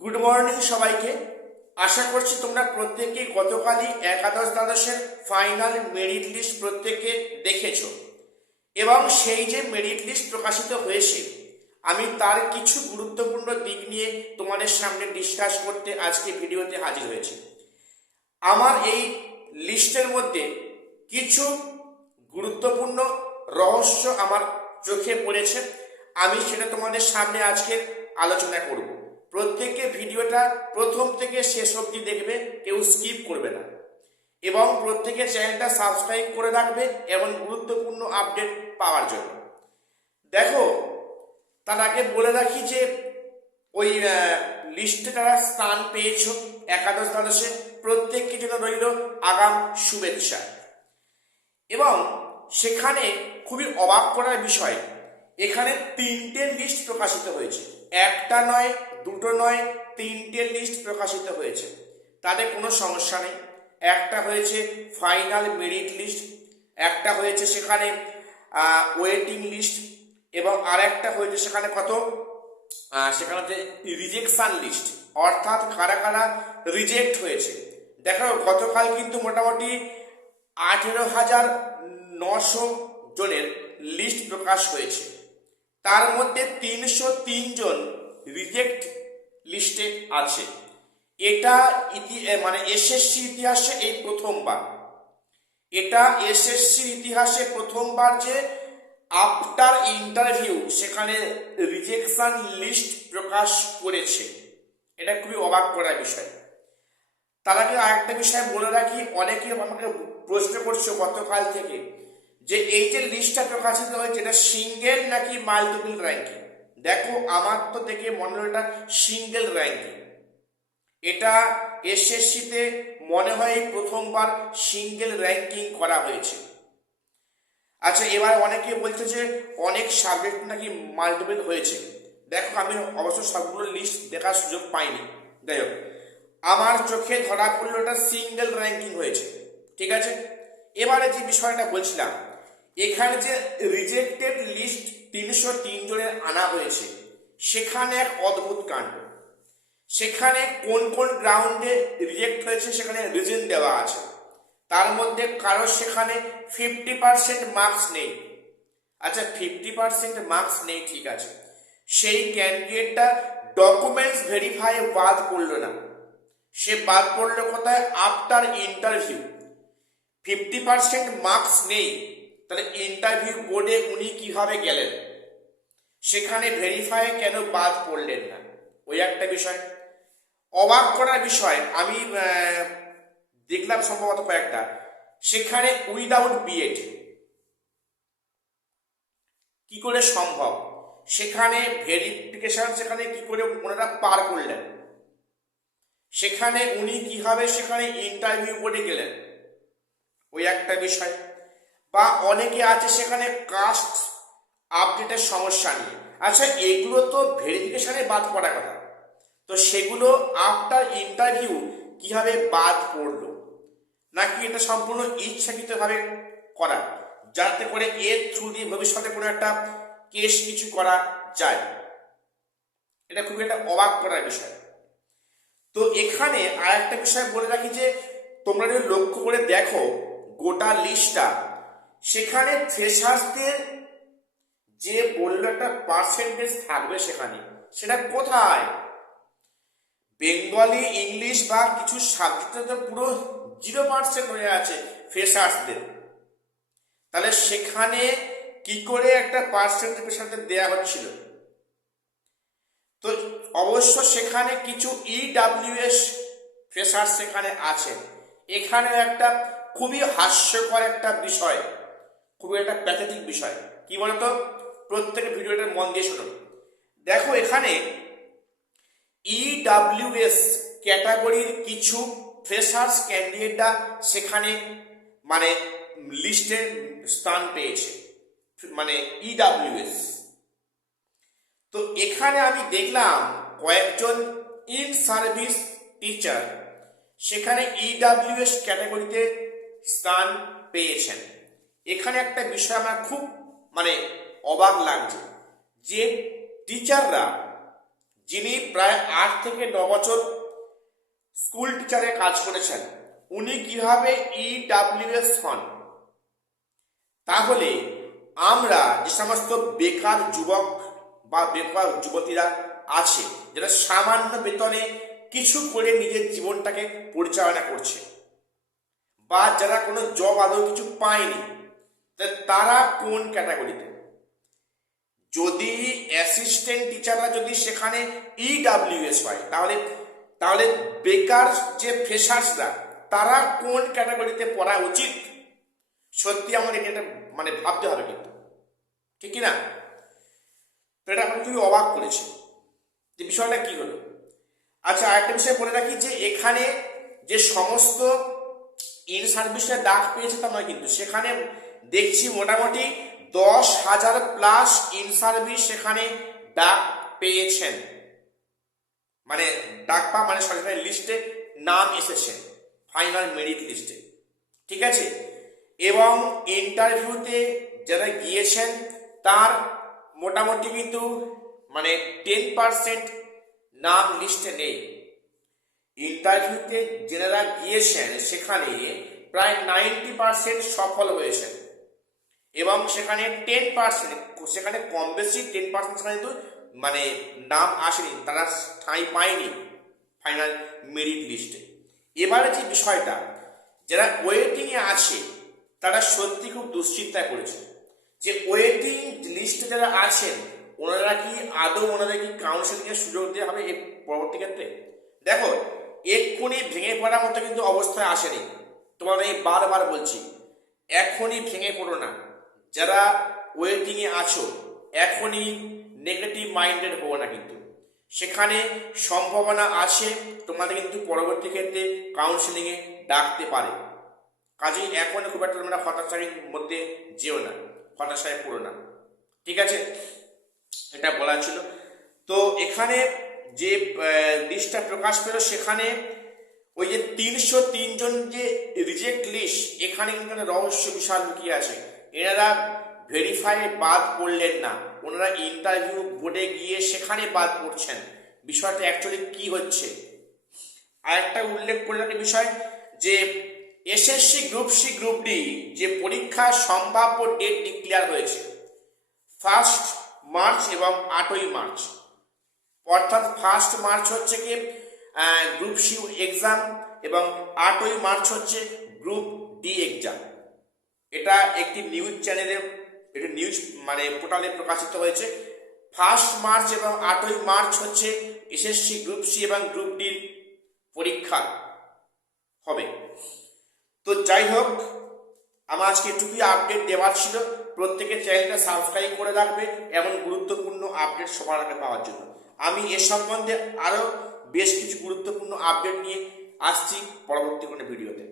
Good morning সবাইকে। আশা করছি তোমরা প্রত্যেকে গতকালই একাদশ দ্বাদশের ফাইনাল মেরিট লিস্ট প্রত্যেকে দেখেছ। এবং সেই যে মেরিট লিস্ট প্রকাশিত হয়েছে, আমি তার কিছু গুরুত্বপূর্ণ দিক নিয়ে তোমাদের সামনে ডিসকাস করতে আজকে ভিডিওতে হাজির হয়েছি। আমার এই লিস্টের মধ্যে কিছু গুরুত্বপূর্ণ রহস্য আমার চোখে পড়েছে। আমি সেটা তোমাদের সামনে আজকে আলোচনা করব। প্রত্যেকে ভিডিওটা প্রথম থেকে শেষ অবধি দেখবে, কেউ স্কিপ করবে না। এবং প্রত্যেকে চ্যানেলটা সাবস্ক্রাইব করে রাখবে এবং গুরুত্বপূর্ণ আপডেট পাওয়ার জন্য। দেখো, তার আগে বলে রাখি যে, ওই লিস্টে যারা স্থান পেয়েছ, একাদশ দ্বাদশে, প্রত্যেককে যেন রইল আগাম শুভেচ্ছা। এবং সেখানে খুবই অবাক করার বিষয়, এখানে তিনটে লিস্ট প্রকাশিত হয়েছে। একটা নয় দুটো নয়, তিনটে লিস্ট প্রকাশিত হয়েছে। তাতে কোনো সমস্যা নেই। একটা হয়েছে ফাইনাল মেরিট লিস্ট একটা হয়েছে সেখানে ওয়েটিং লিস্ট এবং আরেকটা হয়েছে সেখানে কত? সেখানে হচ্ছে রিজেকশন লিস্ট অর্থাৎ কারা কারা রিজেক্ট হয়েছে। দেখো, গতকাল কিন্তু মোটামুটি আঠেরো হাজার নশো জনের লিস্ট প্রকাশ হয়েছে। তার মধ্যে তিনশো জন রিজেক্ট লিস্টে আছে। এটা ইতি মানে এসএসসি ইতিহাসে এই প্রথমবার। এটা এসএসসির ইতিহাসে প্রথমবার যে আফটার ইন্টারভিউ সেখানে রিজেকশন লিস্ট প্রকাশ করেছে। এটা খুবই অবাক করার বিষয়। তার আগে আরেকটা বিষয় বলে রাখি, অনেকে আমাকে প্রশ্ন করছে গতকাল থেকে যে এই যে লিস্টটা প্রকাশিত হয়েছে, এটা সিঙ্গেল নাকি মাল্টিপল র্যাঙ্কিং দেখো আমার তো দেখে মনে হয় এটা সিঙ্গেল র্যাঙ্কিং। এটা এসএসসিতে মনে হয় প্রথমবার সিঙ্গেল র্যাঙ্কিং করা হয়েছে। আচ্ছা এবার অনেকে বলছে যে অনেক সাবজেক্ট নাকি মাল্টিপল হয়েছে। দেখো, আমি অবশ্য সবগুলো লিস্ট দেখার সুযোগ পাইনি। যাই হোক, আমার চোখে ধরা পড়ল এটা সিঙ্গেল র্যাঙ্কিং হয়েছে। ঠিক আছে? এবারে যে বিষয়টা বলছিলাম এখানে যে রিজেক্টেড লিস্ট তিনশো তিন জনের আনা হয়েছে, সেখানে এক অদ্ভুত কাণ্ড। সেখানে কোন কোন গ্রাউন্ডে রিজেক্ট হয়েছে, সেখানে রিজন দেওয়া আছে। তার মধ্যে কারও সেখানে ফিফটি পার্সেন্ট মার্কস নেই। আচ্ছা ফিফটি পার্সেন্ট মার্কস নেই, ঠিক আছে। সেই ক্যান্ডিডেটটা ডকুমেন্টস ভেরিফাই বাদ পড়ল না। সে বাদ পড়ল কোথায়? After interview fifty percent marks নেই। তাহলে ইন্টারভিউ বোর্ডে উনি কীভাবে গেলেন? সেখানে ভেরিফাই কেন বাদ পড়লেন না? ওই একটা বিষয়। অবাক করার বিষয়, আমি দেখলাম সম্ভবত কয়েকটা। সেখানে উইদাউট বিএড কি করে সম্ভব? সেখানে ভেরিফিকেশন সেখানে কি করে ওনারা পার করলেন? সেখানে উনি কীভাবে, সেখানে ইন্টারভিউ বোর্ডে গেলেন? ওই একটা বিষয়। বা অনেকে আছে সেখানে কাস্ট আপডেটের সমস্যা নিয়ে। আচ্ছা এগুলো তো ভেরিফিকেশনে বাদ পড়ার কথা। তো সেগুলো আফটার ইন্টারভিউ কীভাবে বাদ পড়ল? নাকি এটা সম্পূর্ণ ইচ্ছাকৃতভাবে করা? যাতে করে এর থ্রু দিয়ে ভবিষ্যতে কোনো একটা কেস কিছু করা যায়। এটা খুবই একটা অবাক করার বিষয়। তো এখানে আর একটা বিষয় বলে রাখি যে, তোমরা যদি লক্ষ্য করে দেখো, গোটা লিস্টটা সেখানে ফ্রেশার্সদের যে বলল একটা পার্সেন্টেজ থাকবে সেখানে, সেটা কোথায়? বেঙ্গলি, ইংলিশ বা কিছু সাবজেক্টে পুরো জিরো পার্সেন্ট হয়ে আছে ফ্রেশার্সদের। তাহলে সেখানে কি করে একটা পার্সেন্টেজ পেশাদের দেওয়া হচ্ছিল? তো অবশ্য সেখানে কিছু E ইডাব্লিউএস ফ্রেশার্স সেখানে আছে। এখানে একটা খুবই হাস্যকর একটা বিষয়। খুবই একটা প্যাথেটিক বিষয়। কি বলতো? প্রত্যেক ভিডিওটা মন দিয়ে শোনো। দেখো এখানে ইডাব্লিউএস ক্যাটাগরির কিছু ফ্রেশার্স ক্যান্ডিডেটরা সেখানে মানে লিস্টের স্থান পেয়েছে। মানে ইডাব্লিউএস তো এখানে আমি দেখলাম কয়েকজন ইন সার্ভিস টিচার সেখানে ইডাব্লিউএস ক্যাটাগরিতে স্থান পেয়েছেন। এখানে একটা বিষয় আমার খুব মানে অবাক লাগছে যে টিচাররা, যিনি প্রায় আট থেকে ন বছর স্কুল টিচারে কাজ করেছেন, উনি কীভাবে ইডাব্লিউএস হন? তাহলে আমরা যে সমস্ত বেকার যুবক বা বেকার যুবতীরা আছে, যারা সামান্য বেতনে কিছু করে নিজের জীবনটাকে পরিচালনা করছে, বা যারা কোনো জব আদৌ কিছু পায়নি তারা কোন ক্যাটাগরিতে? যদি অ্যাসিস্ট্যান্ট টিচাররা যদি সেখানে ইডাব্লিউএস হয় তাহলে তাহলে বেকার যে ফ্রেশার্সরা তারা কোন ক্যাটাগরিতে পড়া উচিত? সত্যি আমাদের এটা মানে ভাবতে হবে কিন্তু। ঠিক কি না তো এটা আমাকে খুবই অবাক করেছে। যে বিষয়টা কি হলো? আচ্ছা আরেকটা বিষয় বলে রাখি যে এখানে যে সমস্ত ইন সার্ভিসে ডাক পেয়েছে তা নয় কিন্তু, সেখানে দেখছি মোটামুটি দশ হাজার প্লাস ইন সার্ভিস সেখানে ডাক পেয়েছেন। মানে ডাক পা মানে সরকারি লিস্টে নাম এসেছে ফাইনাল মেরিট লিস্টে ঠিক আছে? এবং ইন্টারভিউতে যারা গিয়েছেন, তার মোটামুটি কিন্তু মানে টেন পার্সেন্ট নাম লিস্টে নেই। ইন্টারভিউতে যারা গিয়েছেন, সেখানে প্রায় নাইনটি পার্সেন্ট সফল হয়েছেন। এবং সেখানে টেন পার্সেন্ট সেখানে কম বেশি টেন পার্সেন্ট সেখানে কিন্তু মানে নাম আসেনি, তারা ঠাঁই পায়নি ফাইনাল মেরিট লিস্টে এবারে যে বিষয়টা, যারা ওয়েটিংয়ে আছে, তারা সত্যি খুব দুশ্চিন্তায় পড়েছে। যে ওয়েটিং লিস্টে যারা আছেন, ওনারা কি আদৌ ওনাদের কি কাউন্সিলিংয়ের সুযোগ দেওয়া হবে এই পরবর্তী ক্ষেত্রে? দেখো, এক্ষুনি ভেঙে পড়ার মতো কিন্তু অবস্থায় আসেনি। তোমার এই বারবার বলছি এখনই ভেঙে পড়ো না। যারা ওয়েটিংয়ে আছো, এখনই নেগেটিভ মাইন্ডেড হব না কিন্তু। সেখানে সম্ভাবনা আছে, তোমাদের কিন্তু পরবর্তী ক্ষেত্রে কাউন্সিলিংয়ে ডাকতে পারে। কাজেই এখন খুব একটা তোমরা হতাশার মধ্যে যেও না, হতাশায় পড়ো না। ঠিক আছে? এটা বলা ছিল। তো এখানে যে লিস্টটা প্রকাশ পেল, সেখানে ওই যে তিনশো তিনজন যে রিজেক্ট লিস্ট এখানে কিন্তু রহস্য বিশাল লুকিয়ে আছে। এনারা ভেরিফাই বাদ করলেন না। ওনারা ইন্টারভিউ বোর্ডে গিয়ে সেখানে বাদ পড়ছেন। বিষয়টা অ্যাকচুয়ালি কি হচ্ছে? আরেকটা উল্লেখ করলেন বিষয় যে SSC group C group D যে পরীক্ষার সম্ভাব্য ডেট ডিক্লেয়ার হয়েছে ফার্স্ট মার্চ এবং আটই মার্চ অর্থাৎ ফার্স্ট মার্চ হচ্ছে কি গ্রুপ সি এক্সাম এবং আটই মার্চ হচ্ছে গ্রুপ ডি এক্সাম এটা একটি নিউজ চ্যানেলে এটা নিউজ মানে পোর্টালে প্রকাশিত হয়েছে। ফার্স্ট মার্চ এবং আটই মার্চ হচ্ছে এসএসসি গ্রুপ সি এবং গ্রুপ ডির পরীক্ষা হবে। তো যাই হোক, আমার আজকে এটুকুই আপডেট দেওয়ার ছিল। প্রত্যেকের চ্যানেলটা সাবস্ক্রাইব করে রাখবে এমন গুরুত্বপূর্ণ আপডেট সবার আগে পাওয়ার জন্য। আমি এ সম্বন্ধে আরও বেশ কিছু গুরুত্বপূর্ণ আপডেট নিয়ে আসছি পরবর্তী কোনো ভিডিওতে